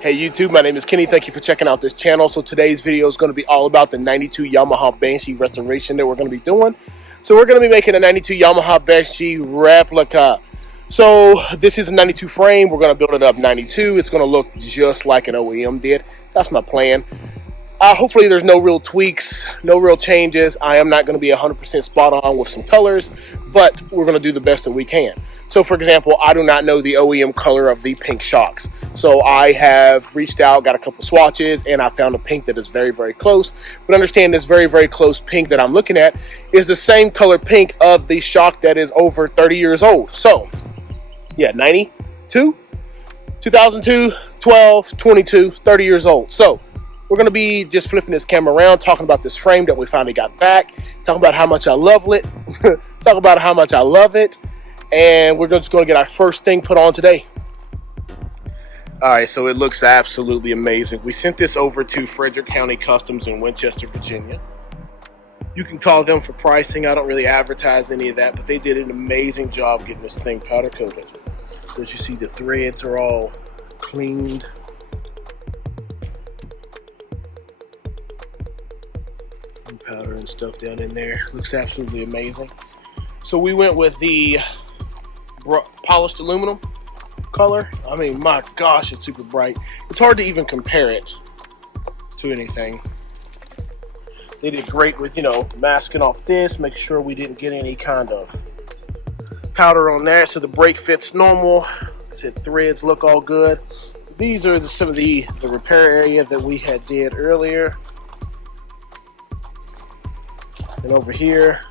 Hey YouTube, my name is Kenny. Thank you for checking out this channel. So today's video is going to be all about the 92 Yamaha Banshee restoration that we're going to be doing. So we're going to be making a 92 Yamaha Banshee replica. So this is a 92 frame. We're going to build it up 92. It's going to look just like an OEM did. That's my plan. Hopefully there's no real tweaks, no real changes. I am not going to be 100% spot on with some colors, but we're going to do the best that we can. So for example, I do not know the OEM color of the pink shocks. So I have reached out, got a couple swatches, and I found a pink that is very, very close. But understand this very, very close pink that I'm looking at is the same color pink of the shock that is over 30 years old. So yeah, 92, 2002, 12, 22, 30 years old. So we're going to be just flipping this camera around, talking about this frame that we finally got back, talking about how much I love it, talk about how much I love it, and we're just going to get our first thing put on today. All right, so it looks absolutely amazing. We sent this over to Frederick County Customs in Winchester, Virginia. You can call them for pricing. I don't really advertise any of that, but they did an amazing job getting this thing powder coated. So as you see, the threads are all cleaned. Powder and stuff down in there. Looks absolutely amazing. So we went with the polished aluminum color. I mean, my gosh, it's super bright. It's hard to even compare it to anything. They did great with, you know, masking off this, make sure we didn't get any kind of powder on there. So the brake fits normal. Said threads look all good. These are some of the repair area that we had did earlier. And over here,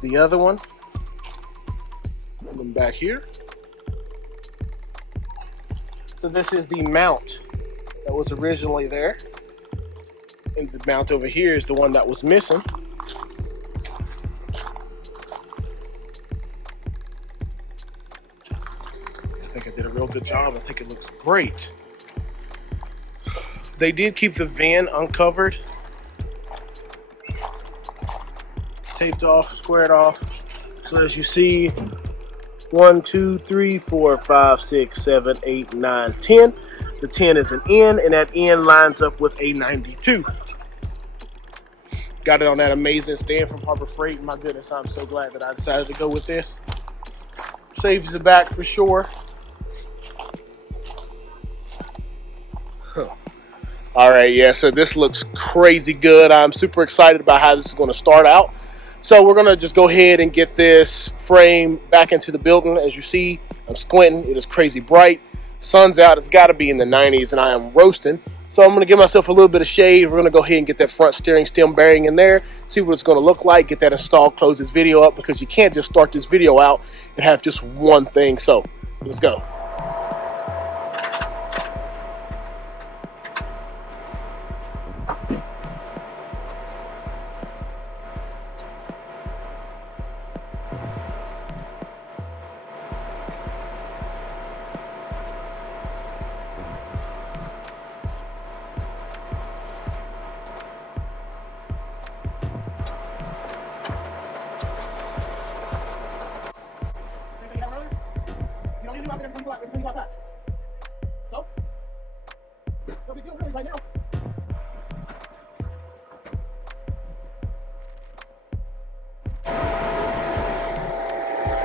the other one. And then back here. So this is the mount that was originally there. And the mount over here is the one that was missing. I think I did a real good job. I think it looks great. They did keep the van uncovered. Taped off, squared off. So as you see, 1, 2, 3, 4, 5, 6, 7, 8, 9, 10. The 10 is an N, and that N lines up with a 92. Got it on that amazing stand from Harbor Freight. My goodness, I'm so glad that I decided to go with this. Saves the back for sure. All right, yeah, so this looks crazy good. I'm super excited about how this is going to start out. So we're going to just go ahead and get this frame back into the building. As you see, I'm squinting. It is crazy bright. Sun's out. It's got to be in the 90s, and I am roasting. So I'm going to give myself a little bit of shade. We're going to go ahead and get that front steering stem bearing in there, see what it's going to look like, get that installed, close this video up, because you can't just start this video out and have just one thing. So let's go.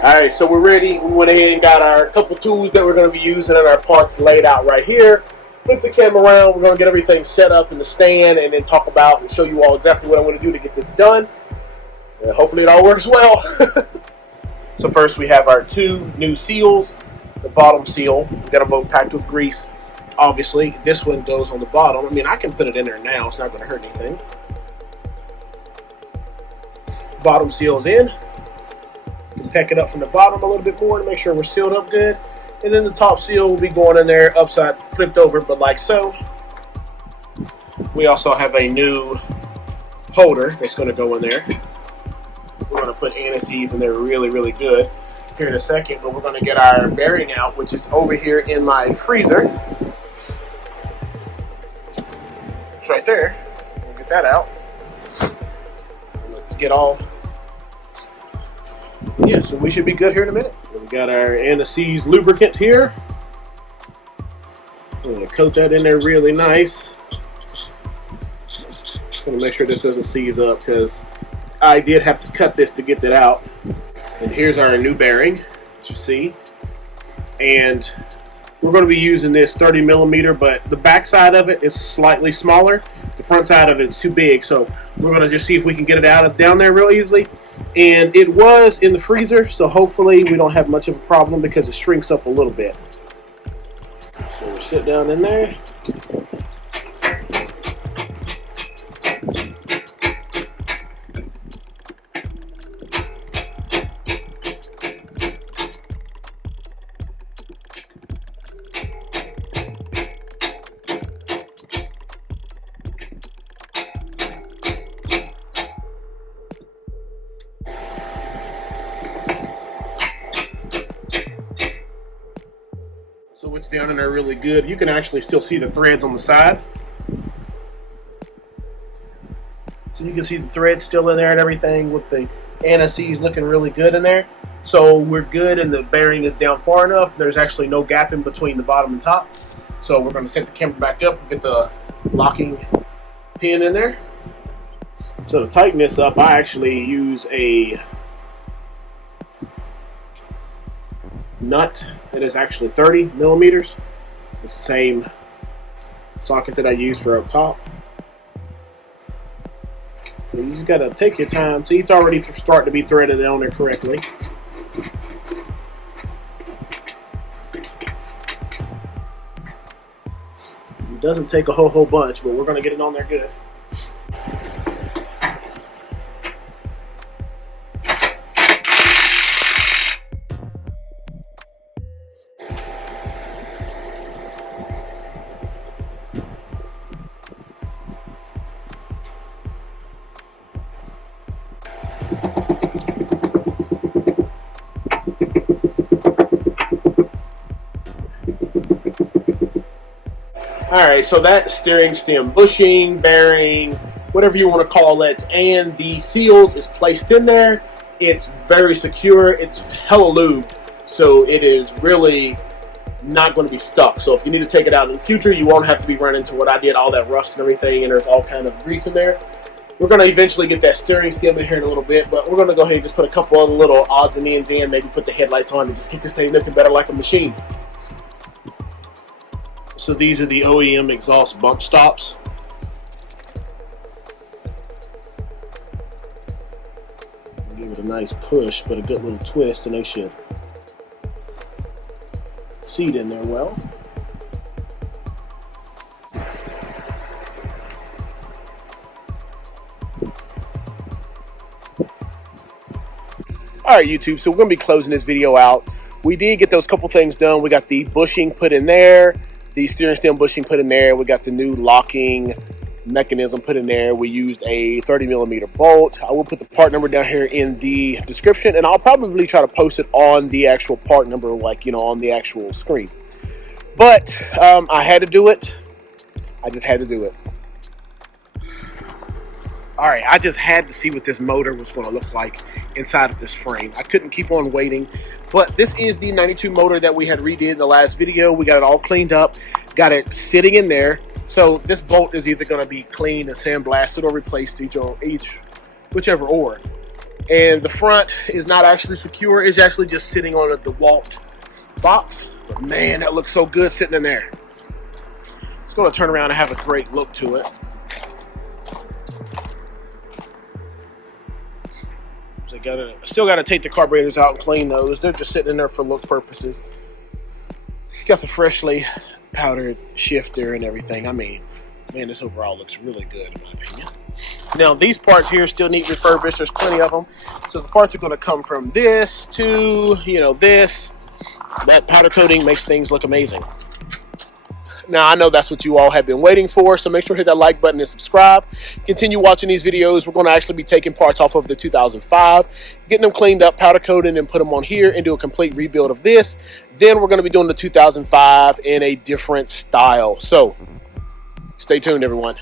Alright, so we're ready. We went ahead and got our couple tools that we're going to be using and our parts laid out right here. Flip the camera around. We're going to get everything set up in the stand and then talk about and show you all exactly what I'm going to do to get this done. And hopefully it all works well. So first we have our two new seals. The bottom seal, we got them both packed with grease. Obviously, this one goes on the bottom. I mean, I can put it in there now. It's not going to hurt anything. Bottom seal's in. You can peck it up from the bottom a little bit more to make sure we're sealed up good. And then the top seal will be going in there upside, flipped over, but like so. We also have a new holder that's going to go in there. We're going to put anise in there really, really good here in a second, but we're going to get our bearing out, which is over here in my freezer. It's right there. We'll get that out. Let's get all. Yeah, so we should be good here in a minute. So we got our anise lubricant here. I'm going to coat that in there really nice. Just going to make sure this doesn't seize up because I did have to cut this to get that out. And here's our new bearing, as you see. And we're going to be using this 30 millimeter, but the back side of it is slightly smaller. The front side of it's too big, so we're going to just see if we can get it down there real easily. And it was in the freezer, so hopefully we don't have much of a problem because it shrinks up a little bit. So we'll sit down in there. So it's down in there really good. You can actually still see the threads on the side. So you can see the threads still in there and everything with the anti-seize looking really good in there. So we're good and the bearing is down far enough. There's actually no gap in between the bottom and top. So we're going to set the camera back up and get the locking pin in there. So to tighten this up, I actually use a nut that is actually 30 millimeters. It's the same socket that I use for up top. So you just gotta take your time. See, it's already starting to be threaded on there correctly. It doesn't take a whole bunch, but we're gonna get it on there good. Alright, so that steering stem bushing, bearing, whatever you want to call it, and the seals is placed in there. It's very secure. It's hella lubed, so it is really not going to be stuck. So if you need to take it out in the future, you won't have to be running into what I did, all that rust and everything, and there's all kind of grease in there. We're going to eventually get that steering stem in here in a little bit, but we're going to go ahead and just put a couple other little odds and ends in, maybe put the headlights on and just get this thing looking better like a machine. So these are the OEM exhaust bump stops. Give it a nice push, but a good little twist, and they should seat in there well. Alright YouTube, so we're going to be closing this video out. We did get those couple things done. We got the bushing put in there, the steering stem bushing put in there. We got the new locking mechanism put in there. We used a 30 millimeter bolt. I will put the part number down here in the description, and I'll probably try to post it on the actual part number, like, you know, on the actual screen. But I had to do it. I just had to do it. Alright, I just had to see what this motor was going to look like inside of this frame. I couldn't keep on waiting. But this is the 92 motor that we had redid in the last video. We got it all cleaned up, got it sitting in there. So this bolt is either going to be cleaned and sandblasted or replaced, whichever or. And the front is not actually secure. It's actually just sitting on a DeWalt box. But man, that looks so good sitting in there. It's going to turn around and have a great look to it. So still got to take the carburetors out and clean those. They're just sitting in there for look purposes. Got the freshly powdered shifter and everything. I mean, man, this overall looks really good in my opinion. Now, these parts here still need refurbished. There's plenty of them. So the parts are going to come from this to, you know, this. That powder coating makes things look amazing. Now, I know that's what you all have been waiting for, so make sure to hit that like button and subscribe. Continue watching these videos. We're going to actually be taking parts off of the 2005, getting them cleaned up, powder coated, and put them on here and do a complete rebuild of this. Then we're going to be doing the 2005 in a different style. So, stay tuned, everyone.